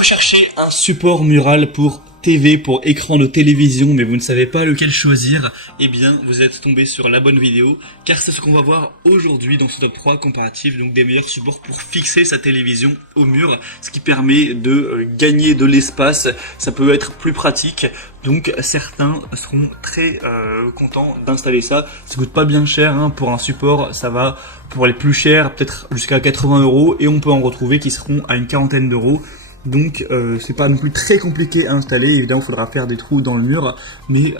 recherchez un support mural pour TV, pour écran de télévision, mais vous ne savez pas lequel choisir, eh bien vous êtes tombé sur la bonne vidéo, car c'est ce qu'on va voir aujourd'hui dans ce top 3 comparatif, donc des meilleurs supports pour fixer sa télévision au mur, ce qui permet de gagner de l'espace. Ça peut être plus pratique, donc certains seront très contents d'installer ça. Ça coûte pas bien cher hein, pour un support, ça va pour les plus chers, peut-être jusqu'à 80 €, et on peut en retrouver qui seront à une quarantaine d'euros. Donc c'est pas non plus très compliqué à installer, évidemment il faudra faire des trous dans le mur, mais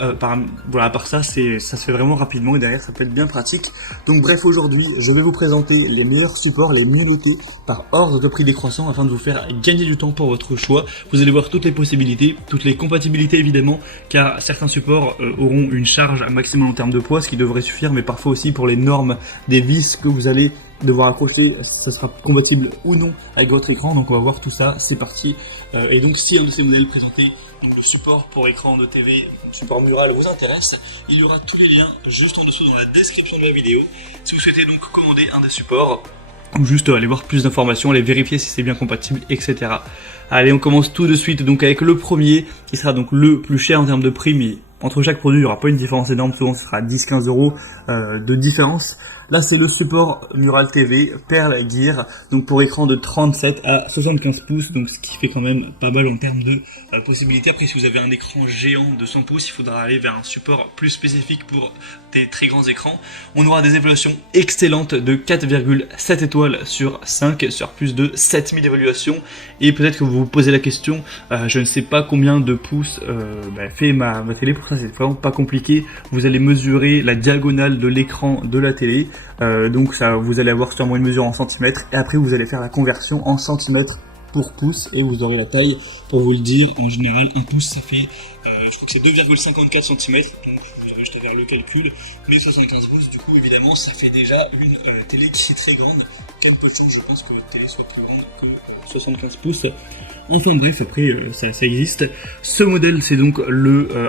voilà, à part ça, ça se fait vraiment rapidement et derrière ça peut être bien pratique. Donc bref, aujourd'hui je vais vous présenter les meilleurs supports, les mieux notés par ordre de prix décroissant afin de vous faire gagner du temps pour votre choix. Vous allez voir toutes les possibilités, toutes les compatibilités évidemment, car certains supports auront une charge maximum en termes de poids, ce qui devrait suffire, mais parfois aussi pour les normes des vis que vous allez devoir accrocher, ça sera compatible ou non avec votre écran. Donc on va voir tout ça, c'est parti. Et donc si un de ces modèles présentés, donc le support pour écran de TV, le support mural vous intéresse, il y aura tous les liens juste en dessous dans la description de la vidéo. Si vous souhaitez donc commander un des supports, ou juste aller voir plus d'informations, aller vérifier si c'est bien compatible, etc. Allez, on commence tout de suite donc avec le premier, qui sera donc le plus cher en termes de prix, mais entre chaque produit il n'y aura pas une différence énorme, souvent ce sera 10-15 € de différence. Là c'est le support Mural TV Pearl Gear, donc pour écran de 37 à 75 pouces, donc ce qui fait quand même pas mal en termes de possibilités. Après si vous avez un écran géant de 100 pouces, il faudra aller vers un support plus spécifique pour des très grands écrans. On aura des évaluations excellentes de 4,7 étoiles sur 5, sur plus de 7000 évaluations. Et peut-être que vous vous posez la question, je ne sais pas combien de pouces fait ma télé, pour ça c'est vraiment pas compliqué. Vous allez mesurer la diagonale de l'écran de la télé, donc ça, vous allez avoir sûrement une mesure en centimètres, et après vous allez faire la conversion en centimètres pour pouces, et vous aurez la taille, pour vous le dire, en général un pouce ça fait, je crois que c'est 2,54 cm, donc vous aurez juste à faire le calcul, mais 75 pouces du coup évidemment ça fait déjà une télé qui est très grande. Il y a peu de chance je pense que votre télé soit plus grande que 75 pouces. Enfin bref, après ça existe. Ce modèle c'est donc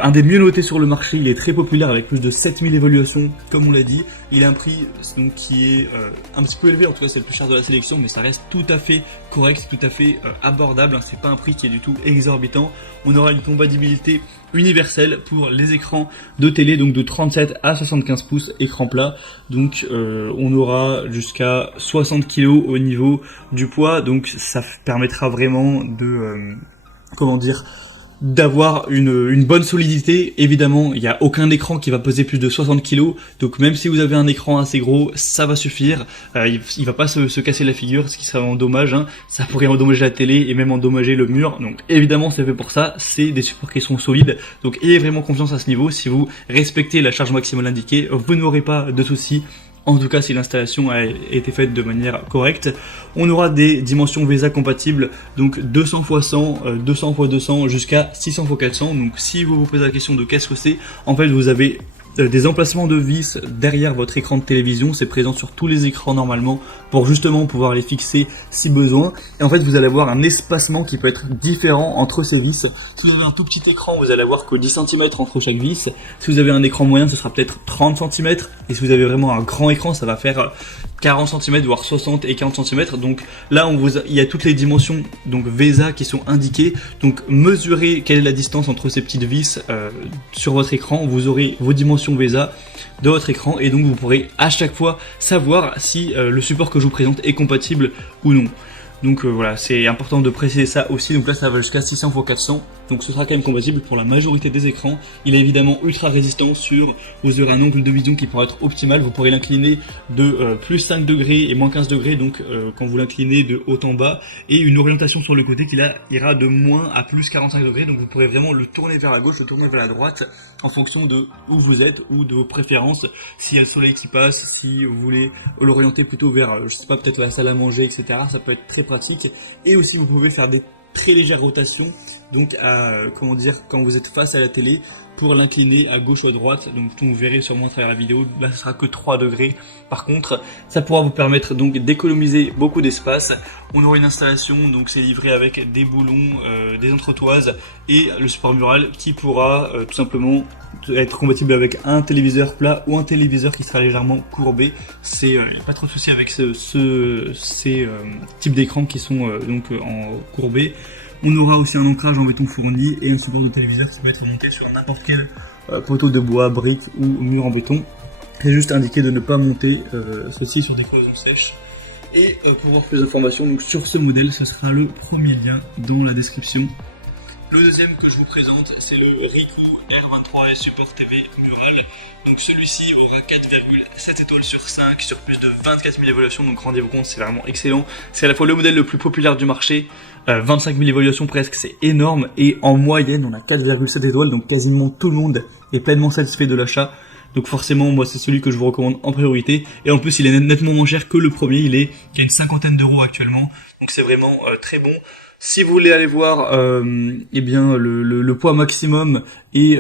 un des mieux notés sur le marché, il est très populaire avec plus de 7000 évaluations comme on l'a dit. Il a un prix donc, qui est un petit peu élevé, en tout cas c'est le plus cher de la sélection, mais ça reste tout à fait correct, tout à fait abordable, hein. C'est pas un prix qui est du tout exorbitant. On aura une compatibilité universelle pour les écrans de télé, donc de 37 à 75 pouces écran plat, donc on aura jusqu'à 60 kg au niveau du poids, donc ça permettra vraiment de d'avoir une bonne solidité. Évidemment, il n'y a aucun écran qui va peser plus de 60 kg, donc même si vous avez un écran assez gros, ça va suffire. Il va pas se casser la figure, ce qui serait vraiment dommage, hein. Ça pourrait endommager la télé et même endommager le mur, donc évidemment c'est fait pour ça, c'est des supports qui sont solides, donc ayez vraiment confiance à ce niveau. Si vous respectez la charge maximale indiquée, vous n'aurez pas de soucis. En tout cas si l'installation a été faite de manière correcte. On aura des dimensions VESA compatibles, donc 200 x 100, 200 x 200 jusqu'à 600 x 400. Donc si vous vous posez la question de qu'est-ce que c'est, en fait vous avez des emplacements de vis derrière votre écran de télévision, c'est présent sur tous les écrans normalement pour justement pouvoir les fixer si besoin, et en fait vous allez avoir un espacement qui peut être différent entre ces vis. Si vous avez un tout petit écran, vous allez avoir que 10 cm entre chaque vis. Si vous avez un écran moyen, ce sera peut-être 30 cm, et si vous avez vraiment un grand écran, ça va faire 40 cm, voire 60 et 40 cm. Donc là il y a toutes les dimensions donc VESA qui sont indiquées, donc mesurez quelle est la distance entre ces petites vis sur votre écran, vous aurez vos dimensions VESA de votre écran, et donc vous pourrez à chaque fois savoir si le support que je vous présente est compatible ou non. Donc voilà, c'est important de préciser ça aussi. Donc là ça va jusqu'à 600 x 400, donc ce sera quand même compatible pour la majorité des écrans. Il est évidemment ultra résistant sur, vous aurez un angle de vision qui pourra être optimal. Vous pourrez l'incliner de plus 5 degrés et moins 15 degrés, donc quand vous l'inclinez de haut en bas, et une orientation sur le côté qui là ira de moins à plus 45 degrés, donc vous pourrez vraiment le tourner vers la gauche, le tourner vers la droite en fonction de où vous êtes ou de vos préférences. S'il y a le soleil qui passe, si vous voulez l'orienter plutôt vers, je sais pas, peut-être la salle à manger, etc., ça peut être très pratique. Et aussi vous pouvez faire des très légères rotations, donc quand vous êtes face à la télé, pour l'incliner à gauche ou à droite. Donc vous verrez sûrement à travers la vidéo, là ce sera que 3 degrés. Par contre ça pourra vous permettre donc d'économiser beaucoup d'espace. On aura une installation, donc c'est livré avec des boulons, des entretoises et le support mural qui pourra tout simplement être compatible avec un téléviseur plat ou un téléviseur qui sera légèrement courbé. C'est pas trop de soucis avec ces types d'écrans qui sont donc en courbé. On aura aussi un ancrage en béton fourni et un support de téléviseur qui peut être monté sur n'importe quel poteau de bois, brique ou mur en béton. C'est juste indiqué de ne pas monter ceci sur des cloisons sèches. Et pour voir plus d'informations donc sur ce modèle, ce sera le premier lien dans la description. Le deuxième que je vous présente, c'est le Ricoh R23S Support TV Mural. Donc celui-ci aura 4,7 étoiles sur 5 sur plus de 24 000 évaluations. Donc rendez-vous compte, c'est vraiment excellent. C'est à la fois le modèle le plus populaire du marché, 25 000 évaluations presque, c'est énorme. Et en moyenne, on a 4,7 étoiles, donc quasiment tout le monde est pleinement satisfait de l'achat. Donc forcément, moi c'est celui que je vous recommande en priorité. Et en plus, il est nettement moins cher que le premier, il y a une cinquantaine d'euros actuellement. Donc c'est vraiment très bon. Si vous voulez aller voir eh bien le poids maximum et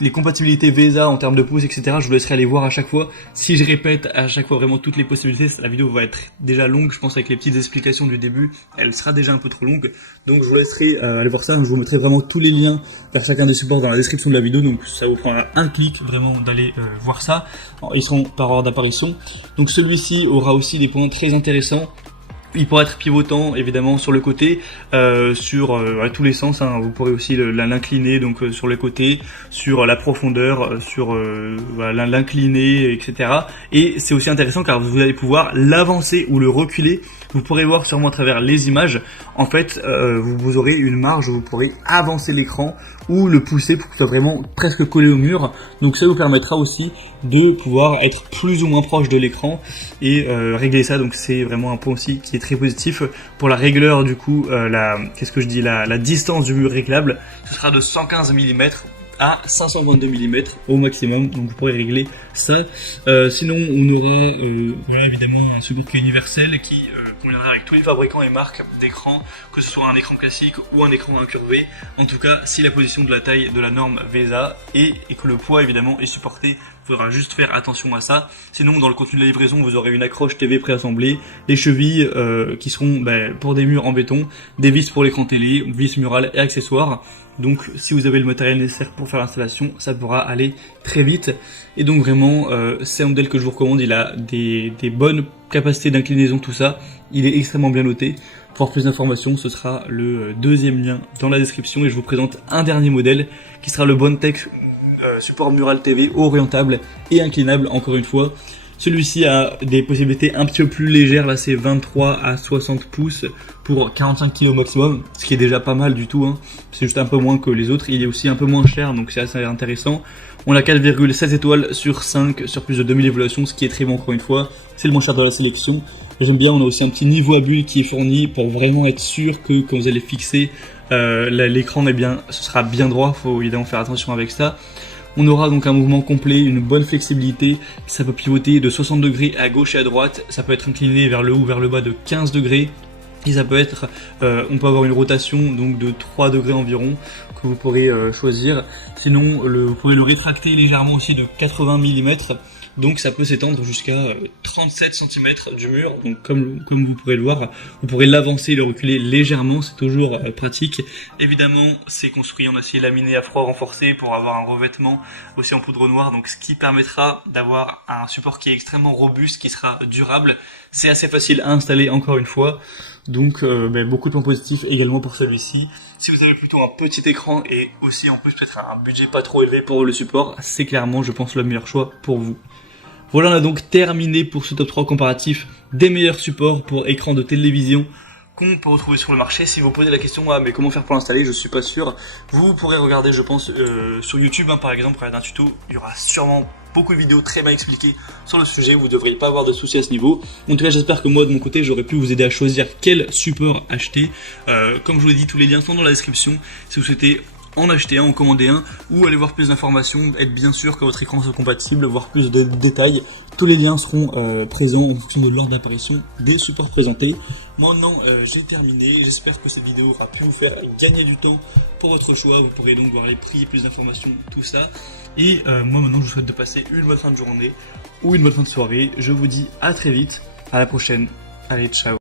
les compatibilités VESA en termes de pouces, etc., je vous laisserai aller voir à chaque fois. Si je répète à chaque fois vraiment toutes les possibilités, la vidéo va être déjà longue, je pense avec les petites explications du début, elle sera déjà un peu trop longue. Donc je vous laisserai aller voir ça, je vous mettrai vraiment tous les liens vers chacun des supports dans la description de la vidéo, donc ça vous prendra un clic vraiment d'aller voir ça. Alors, ils seront par ordre d'apparition. Donc celui-ci aura aussi des points très intéressants. Il pourra être pivotant évidemment sur le côté, sur à tous les sens, hein. Vous pourrez aussi l'incliner donc sur le côté, sur la profondeur, sur l'incliner, etc. Et c'est aussi intéressant car vous allez pouvoir l'avancer ou le reculer. Vous pourrez voir sûrement à travers les images, en fait vous aurez une marge où vous pourrez avancer l'écran ou le pousser pour qu'il soit vraiment presque collé au mur. Donc ça vous permettra aussi de pouvoir être plus ou moins proche de l'écran et régler ça. Donc c'est vraiment un point aussi qui est très positif. Pour la régleur du coup, la distance du mur réglable, ce sera de 115 mm à 522 mm au maximum, donc vous pourrez régler ça. Sinon on aura voilà, évidemment un support qui est universel qui conviendra avec tous les fabricants et marques d'écran, que ce soit un écran classique ou un écran incurvé. En tout cas, si la position de la taille de la norme VESA et que le poids évidemment est supporté, il faudra juste faire attention à ça. Sinon, dans le contenu de la livraison, vous aurez une accroche TV préassemblée, les chevilles qui seront pour des murs en béton, des vis pour l'écran télé, vis murales et accessoires. Donc si vous avez le matériel nécessaire pour faire l'installation, ça pourra aller très vite. Et donc vraiment, c'est un modèle que je vous recommande, il a des bonnes capacités d'inclinaison, tout ça. Il est extrêmement bien noté. Pour avoir plus d'informations, ce sera le deuxième lien dans la description. Et je vous présente un dernier modèle qui sera le Bondtech support mural TV orientable et inclinable encore une fois. Celui-ci a des possibilités un petit peu plus légères, là c'est 23 à 60 pouces pour 45 kg maximum, ce qui est déjà pas mal du tout, hein. C'est juste un peu moins que les autres, il est aussi un peu moins cher, donc c'est assez intéressant. On a 4,7 étoiles sur 5 sur plus de 2000 évaluations, ce qui est très bon encore une fois, c'est le moins cher de la sélection. J'aime bien, on a aussi un petit niveau à bulles qui est fourni pour vraiment être sûr que quand vous allez fixer l'écran, eh bien, ce sera bien droit, il faut évidemment faire attention avec ça. On aura donc un mouvement complet, une bonne flexibilité, ça peut pivoter de 60 degrés à gauche et à droite, ça peut être incliné vers le haut ou vers le bas de 15 degrés. Et ça peut être, on peut avoir une rotation donc de 3 degrés environ que vous pourrez choisir. Sinon, vous pouvez le rétracter légèrement aussi de 80 mm. Donc ça peut s'étendre jusqu'à 37 cm du mur, donc comme vous pourrez le voir, vous pourrez l'avancer et le reculer légèrement, c'est toujours pratique. Évidemment, c'est construit en acier laminé à froid renforcé pour avoir un revêtement aussi en poudre noire, donc ce qui permettra d'avoir un support qui est extrêmement robuste, qui sera durable. C'est assez facile à installer encore une fois, donc beaucoup de points positifs également pour celui-ci. Si vous avez plutôt un petit écran et aussi en plus peut-être un budget pas trop élevé pour le support, c'est clairement je pense le meilleur choix pour vous. Voilà, on a donc terminé pour ce top 3 comparatif des meilleurs supports pour écran de télévision qu'on peut retrouver sur le marché. Si vous posez la question, mais comment faire pour l'installer, je suis pas sûr. Vous pourrez regarder, je pense, sur YouTube, par exemple, regarder un tuto. Il y aura sûrement beaucoup de vidéos très bien expliquées sur le sujet. Vous ne devriez pas avoir de soucis à ce niveau. En tout cas, j'espère que moi, de mon côté, j'aurais pu vous aider à choisir quel support acheter. Comme je vous l'ai dit, tous les liens sont dans la description. Si vous souhaitez en acheter un, en commander un, ou aller voir plus d'informations, être bien sûr que votre écran soit compatible, voir plus de détails. Tous les liens seront présents en fonction de l'ordre d'apparition des supports présentés. Maintenant, j'ai terminé. J'espère que cette vidéo aura pu vous faire gagner du temps pour votre choix. Vous pourrez donc voir les prix, plus d'informations, tout ça. Et moi maintenant, je vous souhaite de passer une bonne fin de journée ou une bonne fin de soirée. Je vous dis à très vite, à la prochaine. Allez, ciao.